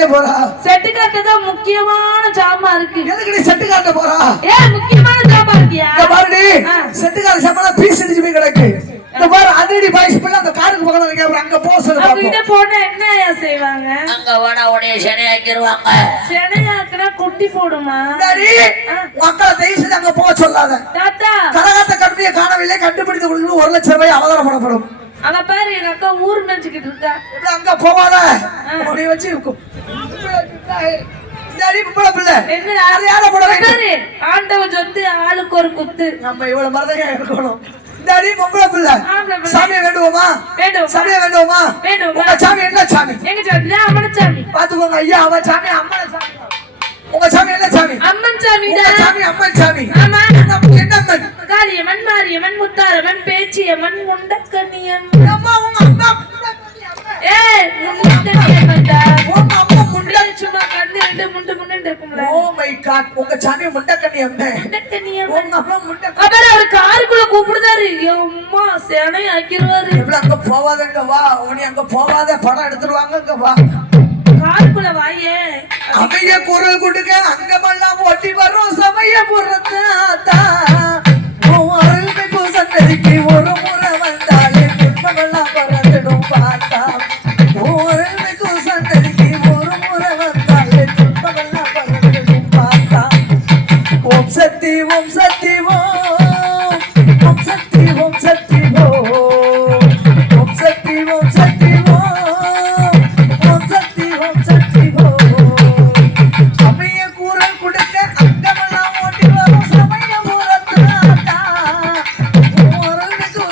Set காட்டதான் முக்கியமான ஜாமா இருக்கு. எதுக்கு நீ செட்டு காட்ட போறா? முக்கியமான ஜாமா இருக்கியா? பாருடி, செட்டு காட்ட சம்பளம் பீஸ் அடிச்சு போய் கிடக்கு. இந்த பாரு அதிரடி பாய்ஸ் பிள்ளை அந்த காருக்கு பக்கத்துல இருக்க அங்க போக சொல்லு. அவங்க கிட்ட போனா என்னயா செய்வாங்க? அங்க போனா உடைய செனையாக்கிடுவாங்க. செனையாக்குனா குட்டி போடுமா? டாடி மக்களை தயவு அங்க போக சொல்லாத. தாத்தா கரகாட்ட கம்பெனியை காணவில்லை, கண்டுபிடித்து கொடுக்கணும் 1 லட்சம் ரூபாய் அவதாரப்படப்படும். அங்க பாரு எங்க அக்கா ஊர் நினைச்சுக்கிட்டு இருக்கா. அங்க போவாத அப்படி வச்சு ஆண்டவன் சொத்து ஆளுக்கு ஒரு குத்து. நம்ம இவ்வளவு மரதையா இருக்கணும். சாமியை வேண்டுவோமா? சாமியை வேண்டுவோமா? உங்க சாமி என்ன சாமி? எங்க சாமி அம்மன் சாமி. பாத்துக்கோங்க ஐயா, அவன் சாமி அம்மன் சாமி. உங்க சாமி என்ன சாமி? அம்மன் சாமி. சாமி அம்மன் சாமி. ஆமா. என்ன அம்மன்? காளியம்மன், மாரியம்மன், முத்தாரம்மன், பேச்சியம்மன், முண்டக்கண்ணியம்மன். அம்மா உங்க அம்மா முண்டக்கண்ணியம்மன்டா. உங்க அம்மா முண்டை சும்மா கண்ணு ரெண்டு முண்டு முண்டு இருக்கும்ல. ஓ மை காட், உங்க சாமி முண்டக்கண்ணியம்மன். முண்டக்கண்ணியம்மன். உங்க அம்மா முண்டக்கண்ணி. அப்புறம் அவர் காருக்குள்ள கூப்பிடுதாரு. அம்மா சேனை ஆக்கிடுவாரு. எவ்வளவு அங்க போவாதங்க வா, உனி அங்க போவாத படம் எடுத்துருவாங்க வா. காருக்குள்ள வாயே. அமைய குரல் கொடுக்க அங்கமெல்லாம் ஓட்டி வரும் சமய புறத்தாத்தா. அருள்மை பூசந்தரிக்கு ஒரு முறை வந்தாலே குடும்பமெல்லாம் பறந்துடும் பார்த்தா. அருள்மை பூசந்தரிக்கு ஒரு முறை வந்தாலே குடும்பமெல்லாம் பறந்துடும் பார்த்தா. ஓம் சக்தி ஓம் சக்தி ஓம் ஓம் சக்தி ஓம் சக்தி ஓம் ஓம் சக்தி ஓம் சக்தி ஓம் ஓம் சக்தி ஓம் சக்தி ஓம். சமய கூறல் கொடுக்க அங்கமெல்லாம் ஓட்டி வரும் சமய புறத்தாத்தா. ஒரு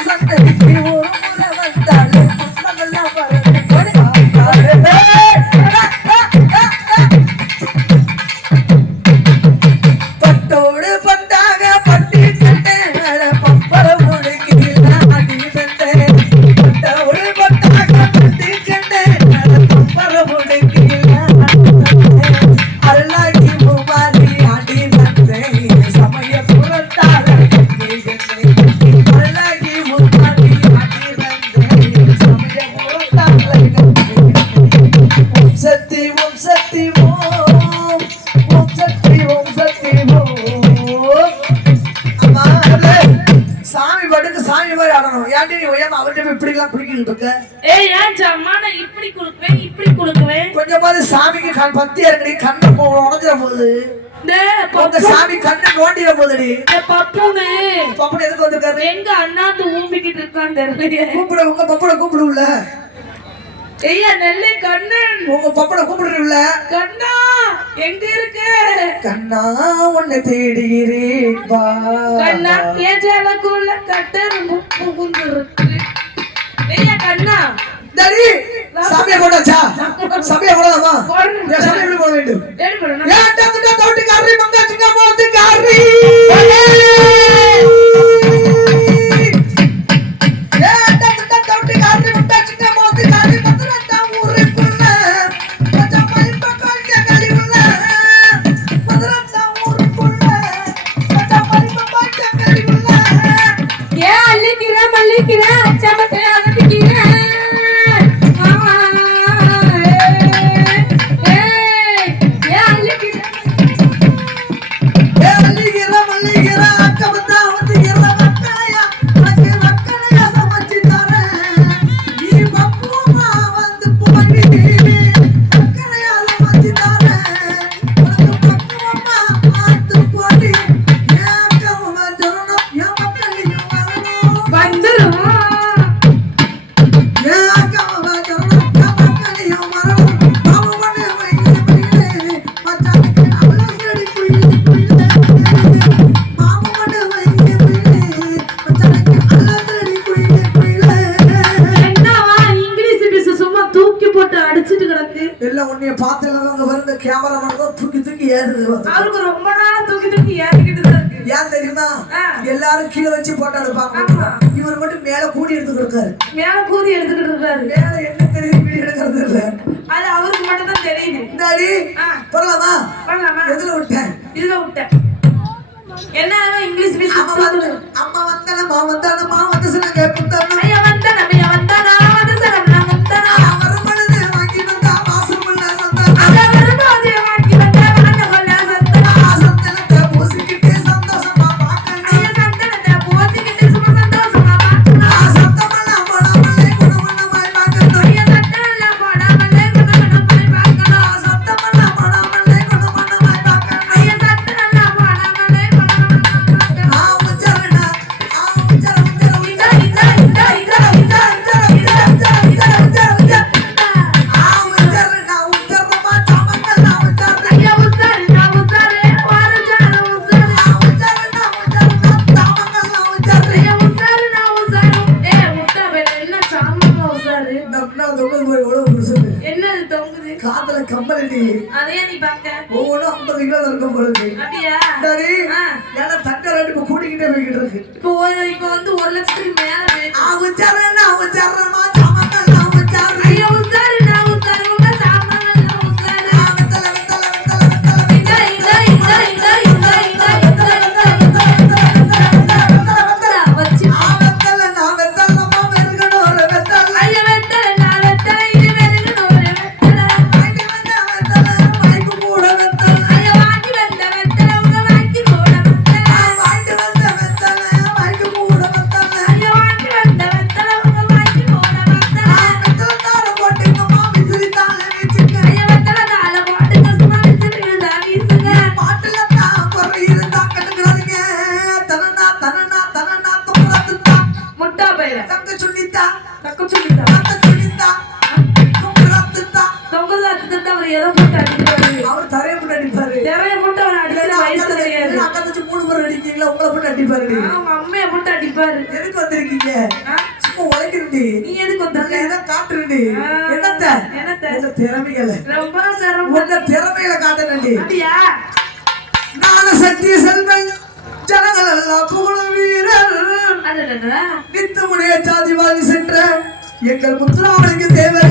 சந்ததிக்கு ஒரு முறை வந்தாலே குடும்பமெல்லாம் பறந்துடும் பார்த்தா. பட்டோடு பட்டாக பட்டி கட்டேன் பம்பர முழுக்கில அடி கட்டேன். பட்டோடு பட்டாக பட்டி கட்டேன் பம்பர முழுக்கில அருளாகி பூமாரி அடி வந்தேன் சமய புறத்தால அருளாகி பூமாரி அடி வந்தேன் சமய புறத்தால. ஓம் சக்தி ஓம் சக்தி ஓம் ஓம் சக்தி ஓம் சக்தி ஓம். அம்மா சாமி படுக்கு சாமி மாதிரி ஆடணும். ஏன்டி நீ ஒய்யாம அவர்கிட்ட இப்படி எல்லாம் குளிக்கிட்டு இருக்க? ஏன் ஜம்மா நான் இப்படி குளுக்குவேன் இப்படி குளுக்குவேன். கொஞ்சமாவது சாமிக்கு பத்தியா இருக்கடி, கண்ணை உடஞ்சிட போகுது. உங்க சாமி கண்ணு நோண்டிட போகுதுடி. பப்புனு பப்புனு எதுக்கு வந்திருக்காரு? எங்க அண்ணாந்து ஊம்பிக்கிட்டு இருக்கான்னு தெரியல. கூப்பிட உங்க பப்பனை கூப்பிடுல. ஐயா நெல்லை கண்ணன் உங்க பப்பனை கூப்பிடுறீங்கள. கண்ணா எங்க இருக்கு? கண்ணா உன்னை தேடுகிறேன் வா. கண்ணா என் ஜலக்குள்ள கட்டெரும்பு புகுந்துருக்கு. ஐயா கண்ணா டாடி சாமியை போடாச்சா? சாமியை போடாமா? சாமி எப்படி போட வேண்டும்? ஏன் தந்துட்ட தோட்டிக்காரி மங்காச்சிங்க மோத்திக்காரி. ஏன் தந்துட்ட தோட்டிக்காரி மங்காச்சிங்க மோத்திக்காரி மதுரத்தா ஊருக்குள்ள கொஞ்சம் மயிப்ப கால்க கழிவுள்ள மதுரத்தா ஊருக்குள்ள கொஞ்சம் மயிப்ப கால்க கழிவுள்ள. ஏன் அள்ளிக்கிற மல்லிக்கிற அச்சமத்தை அகட்டிக்கிற அவருக்கு ரொம்ப நாளா தூக்கி தூக்கி ஏறிக்கிட்டு தான் இருக்கு. ஏன் தெரியுமா? எல்லாரும் கீழே வச்சு போட்டோ எடுப்பாங்க, இவர் மட்டும் மேல கூடி எடுத்துக்கிட்டு இருக்காரு. மேல கூடி எடுத்துக்கிட்டு இருக்காரு. மேல என்ன தெரியுது வீடியோ எடுக்கிறது இல்ல, அது அவருக்கு மட்டும் தான் தெரியுது. டாடி போலாமா? போலாமா? எதுல விட்டேன்? இதுல விட்டேன். என்ன இங்கிலீஷ் பேசி அம்மா வந்தானம்மா வந்து சில கேட்குதானே. ஐயா வந்தானா வந்து சரம்னா வந்தானா வரமனது வாங்கி வந்தா வாசம் பண்ண வந்தா காதுல கம்பல் அடி அதையே நீ பாக்க ஒவ்வொன்றும் 50 கிலோ இருக்கும் பொழுது அப்படியா சரி ஏன்னா தங்க ரெண்டு கூட்டிக்கிட்டே போய்கிட்டு இருக்கு இப்போ வந்து 1 லட்சத்துக்கு மேல அவச்சாரமா சாமங்கள்லாம் அவச்சாரு ஐயோ உசாரு நான் உசாரு உங்க சாமான்லாம் உசாரு வெத்தல வெத்தல வெத்தல வெத்தல இங்க வச்சு வெத்தல நான் வெத்தலமா வெறுகணும் ஒரு வெத்தல ஐயோ வெத்தல நான் வெத்தல இது வெறுகணும் ஒரு வெத்தல வாங்கி வந்த வெத்தல வாய்க்கு கூட வெத்தல ஐயோ வாங்கி வந்த வெத்தல உங்க வாங்கி கூட வெத்தல வாங்கி வந்த வெத்தல வாய்க்கு கூட வெத்தல ஐயோ வாங்கி வந்த வெத்தல உங்க வாங்கி கூட வெத்தல வெத்தல தார போட்டுங்கம்மா விசிறி தாள வீச்சுங்க ஐயோ வெத்தல தாள போட்டுங்க சும்மா விசிறிதா வீசுங்க பாட்டுல தான் குறை இருந்தா கட்டுக்கிறாதீங்க தனனா தனனா தனனா தொங்குறதுதா முட்டா பையில தங்க சொல்லித்தா தக்க சொல்லிதா தங்க சொல்லித்தா தொங்குறதுதா தொங்கதாத்து அவர் ஏதோ போட்டு அடிக்கிறாரு அவர் தரைய போட்டு அடிப்பாரு நிறைய போட்டு அவர் அடிக்கிற வயசு கிடையாது அக்கா தச்சு 3 பேர் அடிக்கீங்களா உங்களை போட்டு அடிப்பாரு ஆமா அம்மைய போட்டு அடிப்பாரு எதுக்கு வந்திருக்கீங்க சும்மா உழைக்கிறீங்க நீ எதுக்கு வந்திருக்க இதை காட்டுறீங்க என்னத்த என்னத்த உங்க திறமைகளை ரொம்ப சிரமம் உங்க திறமைகளை காட்டுறேன்டி அப்படியா நான சக்தி செல்வன் ஜனங்கள் எல்லாம் புகழும் வீரர் அடடடா நித்தமுடைய ஜாதிவாதி சென்ற எங்கள் முத்துராமனுக்கு தேவரை